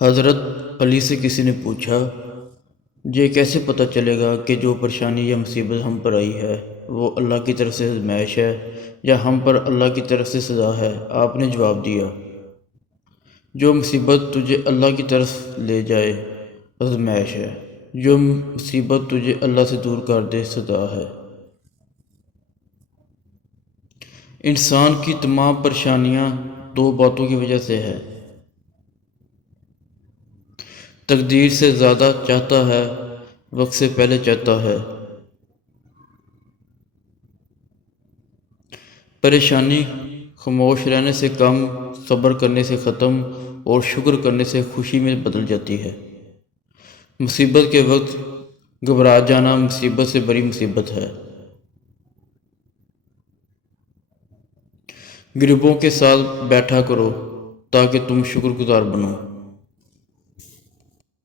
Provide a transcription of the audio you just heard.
حضرت علی سے کسی نے پوچھا، یہ کیسے پتہ چلے گا کہ جو پریشانی یا مصیبت ہم پر آئی ہے وہ اللہ کی طرف سے آزمائش ہے یا ہم پر اللہ کی طرف سے سزا ہے؟ آپ نے جواب دیا، جو مصیبت تجھے اللہ کی طرف لے جائے آزمائش ہے، جو مصیبت تجھے اللہ سے دور کر دے سزا ہے۔ انسان کی تمام پریشانیاں دو باتوں کی وجہ سے ہے: تقدیر سے زیادہ چاہتا ہے، وقت سے پہلے چاہتا ہے۔ پریشانی خاموش رہنے سے کم، صبر کرنے سے ختم اور شکر کرنے سے خوشی میں بدل جاتی ہے۔ مصیبت کے وقت گھبرا جانا مصیبت سے بڑی مصیبت ہے۔ غریبوں کے ساتھ بیٹھا کرو تاکہ تم شکر گزار بنو۔